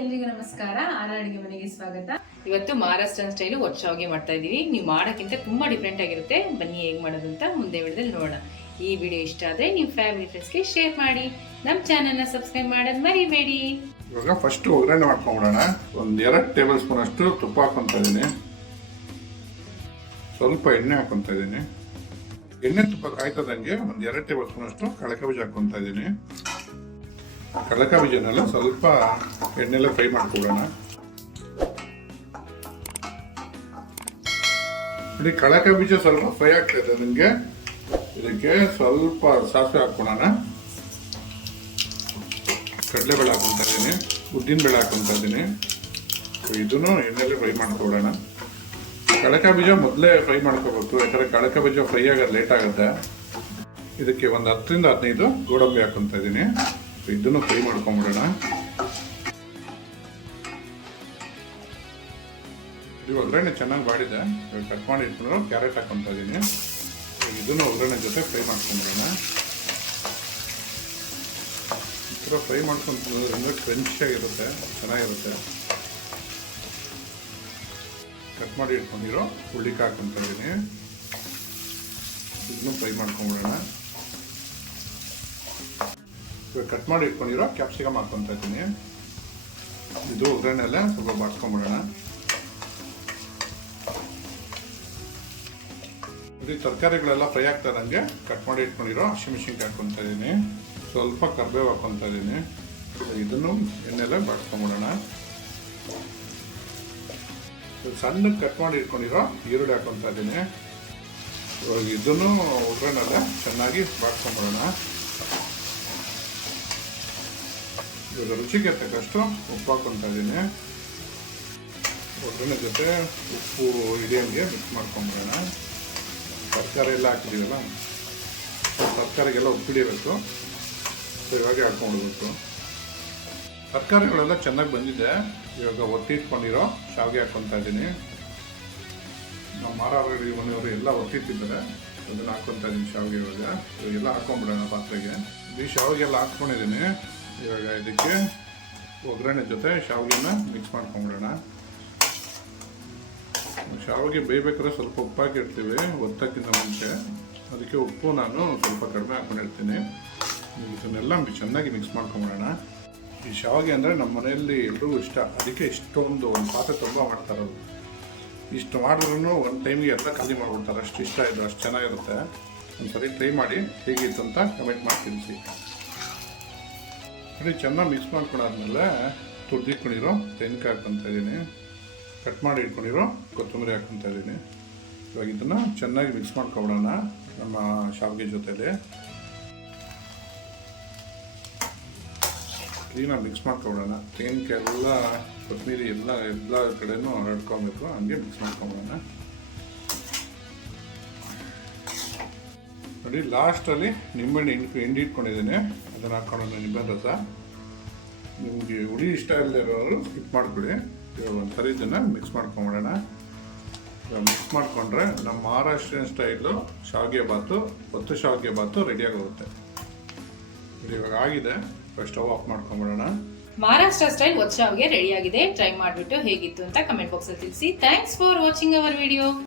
ಎಲ್ರಿಗೂ ನಮಸ್ಕಾರ. ಆರ್ ಅಡುಗೆ ಮನೆಗೆ ಸ್ವಾಗತ. ಇವತ್ತು ಮಹಾರಾಷ್ಟ್ರನ್ ಸ್ಟೈಲು ಒಟ್ಟು ಶಾವಿಗೆ ಮಾಡ್ತಾ ಇದೀವಿ. ನೀವು ಮಾಡೋಕ್ಕಿಂತ ತುಂಬಾ ಡಿಫ್ರೆಂಟ್ ಆಗಿರುತ್ತೆ. ಬನ್ನಿ ಹೇಗೆ ಮಾಡೋದು ಅಂತ ಮುಂದೆ ವಿಡಿಯೋದಲ್ಲಿ ನೋಡೋಣ. ಈ ವಿಡಿಯೋ ಇಷ್ಟ ಆದರೆ ನಿಮ್ಮ ಫ್ಯಾಮಿಲಿ ಫ್ರೆಂಡ್ಸ್ಗೆ ಶೇರ್ ಮಾಡಿ, ನಮ್ಮ ಚಾನೆಲ್ನ ಸಬ್ಸ್ಕ್ರೈಬ್ ಮಾಡೋದು ಮರಿಬೇಡಿ. ಇವಾಗ ಫಸ್ಟ್ ಒಗ್ಗರಣೆ ಮಾಡ್ಕೊಂಡ್ಬಿಡೋಣ. ಒಂದು 2 ಟೇಬಲ್ ಸ್ಪೂನ್ ಅಷ್ಟು ತುಪ್ಪ ಹಾಕೊತಾ ಇದ್ದೀನಿ. ಸ್ವಲ್ಪ ಎಣ್ಣೆ ಹಾಕೊತಾ ಇದ್ದೀನಿ. ಎಣ್ಣೆ ತುಪ್ಪ ಕಾಯ್ತದಂಗೆ ಒಂದು 2 ಟೇಬಲ್ ಸ್ಪೂನ್ ಅಷ್ಟು ಕಡಲೆ ಬೀಜ ಹಾಕೊತಾ ಇದ್ದೀನಿ. ಕಡಲೆ ಬೀಜನೆಲ್ಲ ಸ್ವಲ್ಪ ಎಣ್ಣೆಲ್ಲ ಫ್ರೈ ಮಾಡ್ಕೊಡೋಣ. ನೋಡಿ ಕಡಲೆ ಬೀಜ ಸ್ವಲ್ಪ ಫ್ರೈ ಆಗ್ತಾಯಿದೆ ನನಗೆ. ಇದಕ್ಕೆ ಸ್ವಲ್ಪ ಸಾಸಿವೆ ಹಾಕೋಣ. ಕಡಲೆಬೇಳೆ ಹಾಕೊತಾ ಇದ್ದೀನಿ, ಉದ್ದಿನಬೇಳೆ ಹಾಕೊತಾ ಇದ್ದೀನಿ. ಇದನ್ನು ಎಣ್ಣೆಲ್ಲಿ ಫ್ರೈ ಮಾಡ್ಕೊಡೋಣ. ಕಡಲೆ ಬೀಜ ಮೊದಲೇ ಫ್ರೈ ಮಾಡ್ಕೋಬೇಕು, ಯಾಕಂದರೆ ಕಡಲೆ ಬೀಜ ಫ್ರೈ ಆಗೋದು ಲೇಟ್ ಆಗುತ್ತೆ. ಇದಕ್ಕೆ ಒಂದು 10 ರಿಂದ 15 ಗೋಡಂಬಿ ಹಾಕೊತಾ ಇದ್ದೀನಿ. ಇದನ್ನು ಫ್ರೈ ಮಾಡ್ಕೊಂಡ್ಬಿಡೋಣ. ಇದು ಒಗ್ಗರಣೆ ಚೆನ್ನಾಗಿ ಮಾಡಿದೆ. ಕಟ್ ಮಾಡಿ ಇಟ್ಕೊಂಡು ಕ್ಯಾರೆಟ್ ಹಾಕೊತಾ ಇದ್ದೀನಿ. ಇದನ್ನು ಒಗ್ಗರಣೆ ಜೊತೆ ಫ್ರೈ ಮಾಡ್ಕೊಂಡ್ಬಿಡೋಣ. ಈ ಥರ ಫ್ರೈ ಮಾಡ್ಕೊಂಡ್ರೆ ಕ್ರಂಚಿಯಾಗಿರುತ್ತೆ, ಚೆನ್ನಾಗಿರುತ್ತೆ. ಕಟ್ ಮಾಡಿ ಇಟ್ಕೊಂಡಿರೋ ಹುಳ್ಳಿಕಾಯಿ ಹಾಕೊತಾ ಇದ್ದೀನಿ. ಇದನ್ನು ಫ್ರೈ ಮಾಡ್ಕೊಂಡ್ಬಿಡೋಣ. ಕಟ್ ಮಾಡಿ ಇಟ್ಕೊಂಡಿರೋ ಕ್ಯಾಪ್ಸಿಕಮ್ ಹಾಕೊತಾ ಇದ್ದೀನಿ. ಇದು ಒಗ್ಗರಣೆಲ್ಲ ಸ್ವಲ್ಪ ಬಾಡ್ಸ್ಕೊಂಡ್ಬಿಡೋಣ. ಇದು ತರಕಾರಿಗಳೆಲ್ಲ ಫ್ರೈ ಆಗ್ತಾ ಇದ್ದಂಗೆ ಕಟ್ ಮಾಡಿ ಇಟ್ಕೊಂಡಿರೋ ಹಸಿಮೆಣಸಿನ್ಕಾಯಿ ಹಾಕೊತಾ ಇದ್ದೀನಿ. ಸ್ವಲ್ಪ ಕರಿಬೇವು ಹಾಕೊತಾ ಇದ್ದೀನಿ. ಇದನ್ನು ಎಣ್ಣೆಲ್ಲ ಬಾಡ್ಸ್ಕೊಂಡ್ಬಿಡೋಣ. ಸಣ್ಣ ಕಟ್ ಮಾಡಿ ಇಟ್ಕೊಂಡಿರೋ ಈರುಳ್ಳಿ ಹಾಕೊತಾ ಇದ್ದೀನಿ. ಇವಾಗ ಇದನ್ನು ಒಗ್ಗರಣೆಲ್ಲ ಚೆನ್ನಾಗಿ ಬಾಡ್ಸ್ಕೊಂಡ್ಬಿಡೋಣ. ಇವಾಗ ರುಚಿಗೆ ತಕ್ಕಷ್ಟು ಉಪ್ಪು ಹಾಕೊತಾ ಇದ್ದೀನಿ. ಒಗ್ಗರಣೆ ಜೊತೆ ಉಪ್ಪು ಹಿಡಿಯಂಗೆ ಮಿಕ್ಸ್ ಮಾಡ್ಕೊಂಬಿಡೋಣ. ತರಕಾರಿ ಎಲ್ಲ ಹಾಕಿದೀವಲ್ಲ, ತರಕಾರಿಗೆಲ್ಲ ಉಪ್ಪು ಹಿಡಿಯಬೇಕು. ಸೊ ಇವಾಗ ಹಾಕೊಂಡ್ಬಿಡ್ಬೇಕು. ತರಕಾರಿಗಳೆಲ್ಲ ಚೆನ್ನಾಗಿ ಬಂದಿದೆ. ಇವಾಗ ಒತ್ತಿ ಇಟ್ಕೊಂಡಿರೋ ಶಾವಿಗೆ ಹಾಕೊತಾ ಇದ್ದೀನಿ. ನಮ್ಮ ಮಾರಾಟಗಾರರಿಗೆ ಮನೆಯವರು ಎಲ್ಲ ಒತ್ತಿಟ್ಟಿದ್ದಾರೆ, ಅದನ್ನು ಹಾಕೊತಾ ಇದ್ದೀನಿ ಶಾವಿಗೆ. ಇವಾಗೆಲ್ಲ ಹಾಕೊಂಡ್ಬಿಡೋಣ ಪಾತ್ರೆಗೆ. ಈ ಶಾವಿಗೆ ಎಲ್ಲ ಹಾಕ್ಕೊಂಡಿದ್ದೀನಿ. ಇವಾಗ ಇದಕ್ಕೆ ಒಗ್ಗರಣೆ ಜೊತೆ ಶಾವಿಗೆನ ಮಿಕ್ಸ್ ಮಾಡ್ಕೊಂಡ್ಬಿಡೋಣ. ಶಾವಿಗೆ ಬೇಯ್ಬೇಕಾದ್ರೆ ಸ್ವಲ್ಪ ಉಪ್ಪು ಹಾಕಿರ್ತೀವಿ ಒತ್ತಕ್ಕಿಂತ ಮುಂಚೆ, ಅದಕ್ಕೆ ಉಪ್ಪು ನಾನು ಸ್ವಲ್ಪ ಕಡಿಮೆ ಹಾಕೊಂಡಿರ್ತೀನಿ. ಇದನ್ನೆಲ್ಲ ಚೆನ್ನಾಗಿ ಮಿಕ್ಸ್ ಮಾಡ್ಕೊಂಬಿಡೋಣ. ಈ ಶಾವಿಗೆ ಅಂದರೆ ನಮ್ಮ ಮನೆಯಲ್ಲಿ ಎಲ್ರಿಗೂ ಇಷ್ಟ, ಅದಕ್ಕೆ ಇಷ್ಟೊಂದು ಒಂದು ಪಾತ್ರೆ ತುಂಬ ಮಾಡ್ತಾರದು. ಇಷ್ಟು ಮಾಡಿದ್ರೂ ಒಂದು ಟೈಮಿಗೆ ಎಲ್ಲ ಖಾಲಿ ಮಾಡಿಬಿಡ್ತಾರೆ, ಅಷ್ಟು ಇಷ್ಟ ಇದು, ಅಷ್ಟು ಚೆನ್ನಾಗಿರುತ್ತೆ. ಒಂದು ಸರಿ ಟ್ರೈ ಮಾಡಿ ಹೇಗಿತ್ತು ಅಂತ ಕಮೆಂಟ್ ಮಾಡಿ ತಿಳಿಸಿ. ನೋಡಿ ಚೆನ್ನಾಗಿ ಮಿಕ್ಸ್ ಮಾಡ್ಕೊಂಡಾದ್ಮೇಲೆ ತುರ್ದಿಟ್ಕೊಂಡಿರೋ ತೆಂಗಿನಕಾಯಿ ಹಾಕ್ಕೊತಾ ಇದ್ದೀನಿ. ಕಟ್ ಮಾಡಿ ಇಟ್ಕೊಂಡಿರೋ ಕೊತ್ತಂಬರಿ ಹಾಕ್ಕೊತಾ ಇದ್ದೀನಿ. ಇವಾಗ ಇದನ್ನು ಚೆನ್ನಾಗಿ ಮಿಕ್ಸ್ ಮಾಡ್ಕೊಬಿಡೋಣ ನಮ್ಮ ಶಾವಿಗೆ ಜೊತೆಲಿ. ಕ್ಲೀನಾಗಿ ಮಿಕ್ಸ್ ಮಾಡ್ಕೊಬಿಡೋಣ. ತೆಂಗಿನಕಾಯಿ ಎಲ್ಲ ಕೊತ್ತಂಬರಿ ಎಲ್ಲ ಕಡೆನೂ ಹರಡ್ಕೊಬೇಕು, ಹಂಗೆ ಮಿಕ್ಸ್ ಮಾಡ್ಕೊಬಿಡೋಣ. ನೋಡಿ ಲಾಸ್ಟಲ್ಲಿ ನಿಂಬೆಹಣ್ಣು ಹಿಂಡಿ ಇಟ್ಕೊಂಡಿದ್ದೀನಿ, ಅದನ್ನು ಹಾಕ್ಕೊಳ್ಳೋಣ. ನಿಂಬೆಹಣ್ಣು ರಸ ನಿಮಗೆ ಹುಳಿ ಇಷ್ಟ ಇಲ್ಲದಿರೋರು ಸ್ಕಿಪ್ ಮಾಡಿಬಿಡಿ. ಇವಾಗ ಒಂದು ಸರಿ ಇದನ್ನು ಮಿಕ್ಸ್ ಮಾಡ್ಕೊಂಬಿಡೋಣ. ಇವಾಗ ಮಿಕ್ಸ್ ಮಾಡಿಕೊಂಡ್ರೆ ನಮ್ಮ ಮಹಾರಾಷ್ಟ್ರೀಯನ್ ಸ್ಟೈಲು ಶಾವಿಗೆ ಬಾತು, ಒತ್ತು ಶಾವಿಗೆ ಬಾತು ರೆಡಿಯಾಗೋಗುತ್ತೆ. ಇವಾಗ ಆಗಿದೆ. ಸ್ಟವ್ ಆಫ್ ಮಾಡ್ಕೊಂಬಿಡೋಣ. ಮಹಾರಾಷ್ಟ್ರ ಸ್ಟೈಲ್ ಒತ್ತು ಶಾವಿಗೆ ರೆಡಿ ಆಗಿದೆ. ಟ್ರೈ ಮಾಡಿಬಿಟ್ಟು ಹೇಗಿತ್ತು ಅಂತ ಕಮೆಂಟ್ ಬಾಕ್ಸಲ್ಲಿ ತಿಳಿಸಿ. Thanks for watching our video.